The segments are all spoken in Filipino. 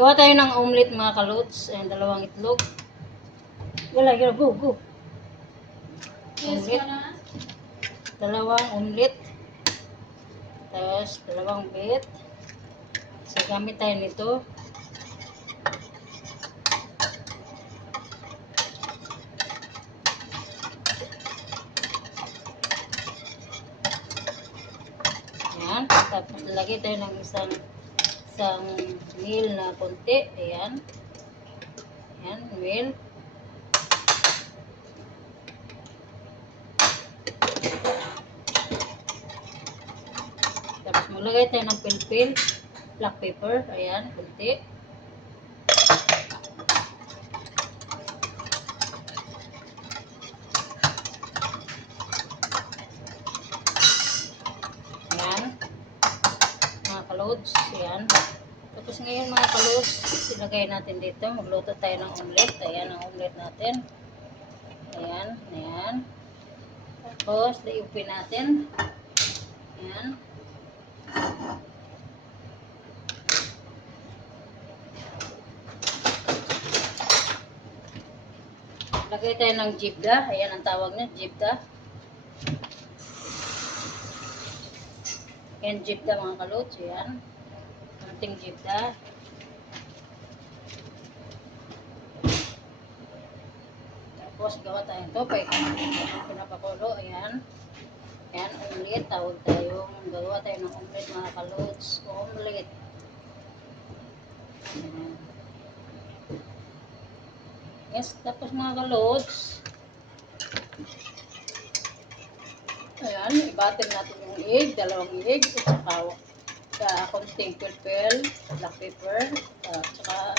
Gawa tayo ng omelet mga kalots. Ayan, dalawang itlog. Wala, go, go. Omelet. Dalawang omelet. Tapos, dalawang bit. So, gamit tayo nito. Ayan. Tapos, lagay tayo ng isang meal na konti. Ayan. Ayan, meal. Tapos, maglagay tayo ng pilpil. Black pepper. Ayan, konti. Ayan. Mga kalods. Ayan. Tapos ngayon mga kalods, ilagay natin dito. Magluto tayo ng omelet. Ayan ang omelet natin. Ayan. Ayan. Tapos, dayupin natin. Ayan. Lagay tayo ng jibda. Ayan ang tawag niya, jibda. Ayan, jibda mga kalods. Ayan. Konting jibda. Tapos, gawa tayo ito. Pinapakulo. Ayan. Ayan, omelet. Tawag tayo. Gawa tayo ng omelet mga kalods. Omelet. Ayan. Yes, tapos mga kalods. Ayan, i-butter natin yung egg. Dalawang egg. At saka konting pepper, black pepper, at saka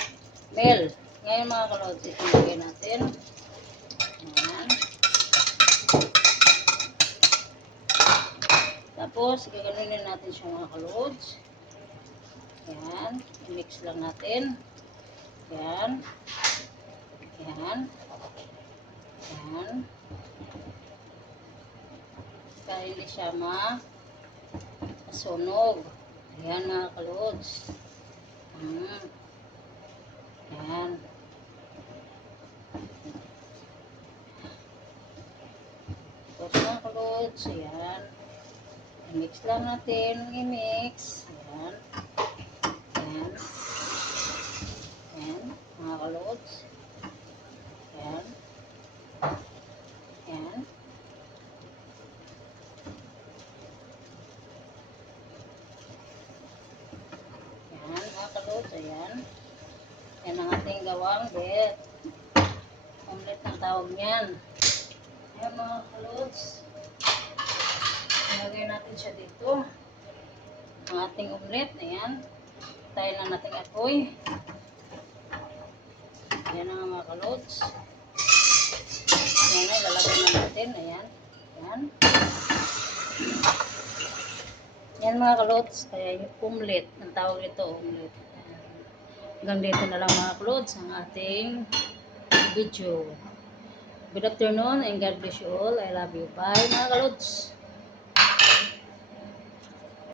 mel. Ngayon mga kalods, itilagay natin. Ayan. Tapos, gaganunin natin siya mga kalods. Ayan. I-mix lang natin. Ayan. Ayan. Ayan. Kaya hindi siya masunog. Ayan mga kalods. Ayan. Tapos mga kalods. Ayan. I-mix lang natin. I-mix. Ayan. Ayan. Ayan. Mga kalods. Ayan. Ayan. Ayan mga kalods. Ayan. Ayan ang ating gawang bet. Omelet ng tawag niyan. Ayan mga kalods. Ilagay natin siya dito. Ang ating omelet. Ayan. Tayo lang natin apoy. Ayan na mga kalods. Ayan na, ilalagay na natin. Ayan. Ayan. Ayan mga kalods. Kaya yung omelet. Ang tawag ito, omelet. Hanggang dito na lang mga kalods ang ating video. Good afternoon and God bless you all. I love you. Bye mga kalods.